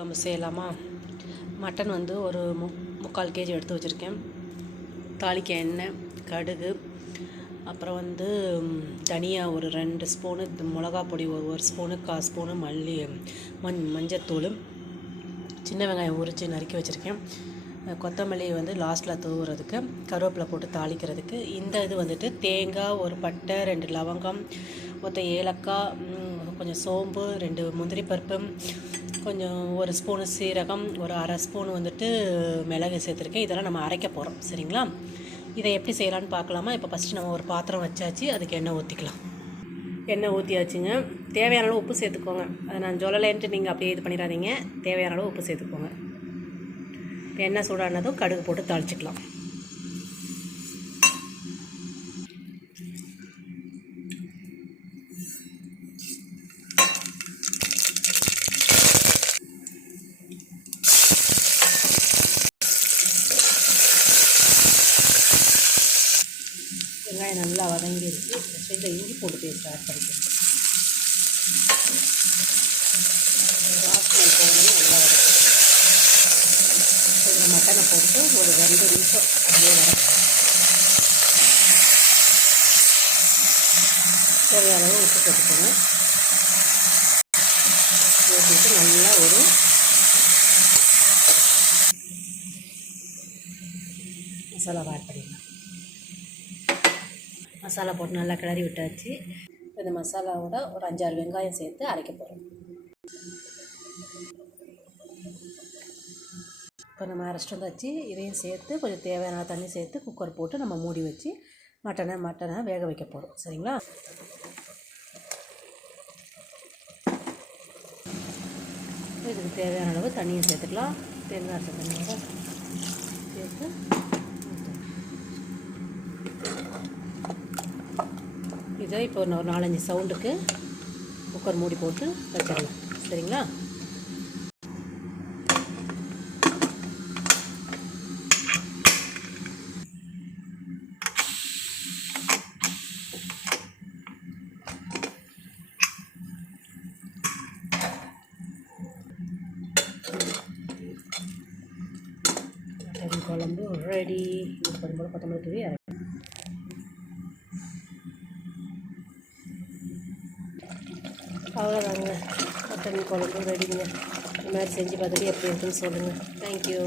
குழம்பு செய்யலாமா? மட்டன் வந்து ஒரு 3/4 கேஜி எடுத்து வச்சுருக்கேன். தாளிக்க எண்ணெய், கடுகு, அப்புறம் வந்து தனியா ஒரு 2 ஸ்பூனு, மிளகா பொடி ஒரு ஸ்பூனு, 1/4 ஸ்பூனு, மஞ்சத்தூள், சின்ன வெங்காயம் உரித்து நறுக்கி வச்சுருக்கேன். கொத்தமல்லி வந்து லாஸ்ட்டில் தூவுறதுக்கு, கருவேப்பிலை போட்டு தாளிக்கிறதுக்கு. இந்த இது வந்துட்டு தேங்காய், ஒரு பட்டை, 2 லவங்கம், ஒத்த ஏலக்காய், கொஞ்சம் சோம்பு, 2 முந்திரி பருப்பு, கொஞ்சம் ஒரு ஸ்பூனு சீரகம், ஒரு அரை ஸ்பூன் வந்துட்டு மிளகு சேர்த்துருக்கேன். இதெல்லாம் நம்ம அரைக்க போகிறோம், சரிங்களா? இதை எப்படி செய்யலான்னு பார்க்கலாமா? இப்போ ஃபஸ்ட்டு நம்ம ஒரு பாத்திரம் வச்சாச்சு, அதுக்கு எண்ணெய் ஊற்றிக்கலாம். எண்ணெய் ஊற்றியாச்சுங்க. தேவையான அளவு உப்பு சேர்த்துக்கோங்க. அதை நான் சொல்லலைன்ட்டு நீங்கள் அப்படியே இது பண்ணிடாதீங்க. தேவையான அளவு உப்பு சேர்த்துக்கோங்க. எண்ணெய் சூடானதும் கடுகு போட்டு தாளிச்சிக்கலாம். வெங்காயம் நல்லா வதங்கிடுச்சு. இந்த இஞ்சி போட்டு பேஸ்ட் ஆட் பண்ணிக்கணும். வாசனை போகணும், நல்லா வதக்கணும். இதில் மட்டனை போட்டு ஒரு 2 நிமிஷம் அப்படியே வதக்கணும். தேவையான அளவு உப்பு போட்டுக்கோங்க. ஊற்றிட்டு நல்லா ஒரு மசாலாவை ஆட் பண்ணிடலாம். மசாலா போட்டு நல்லா கிளறி விட்டாச்சு. இந்த மசாலாவோட ஒரு 5-6 வெங்காயம் சேர்த்து அரைக்க போகிறோம். இப்போ நம்ம அரைச்சிட்டு வந்தாச்சு. இதையும் சேர்த்து கொஞ்சம் தேவையான தண்ணி சேர்த்து குக்கர் போட்டு நம்ம மூடி வச்சு மட்டனை வேக வைக்க போகிறோம், சரிங்களா? இதுக்கு தேவையான அளவு தண்ணியும் சேர்த்துக்கலாம். தேங்காய் அரைச்ச தண்ணியோட சேர்த்து இதை இப்போ ஒரு 4-5 சவுண்டுக்கு குக்கர் மூடி போட்டு வச்சிடலாம், சரிங்களா? மட்டன் குழம்பு ரெடி. இது பண்ணும்போது கொத்தமல்லி தூவி அவ்வளோதாங்க. மட்டன் குழம்பு ரெடிங்க. இந்த மாதிரி செஞ்சு பார்த்துட்டு எப்படி இருக்குன்னு சொல்லுங்கள். தேங்க்யூ.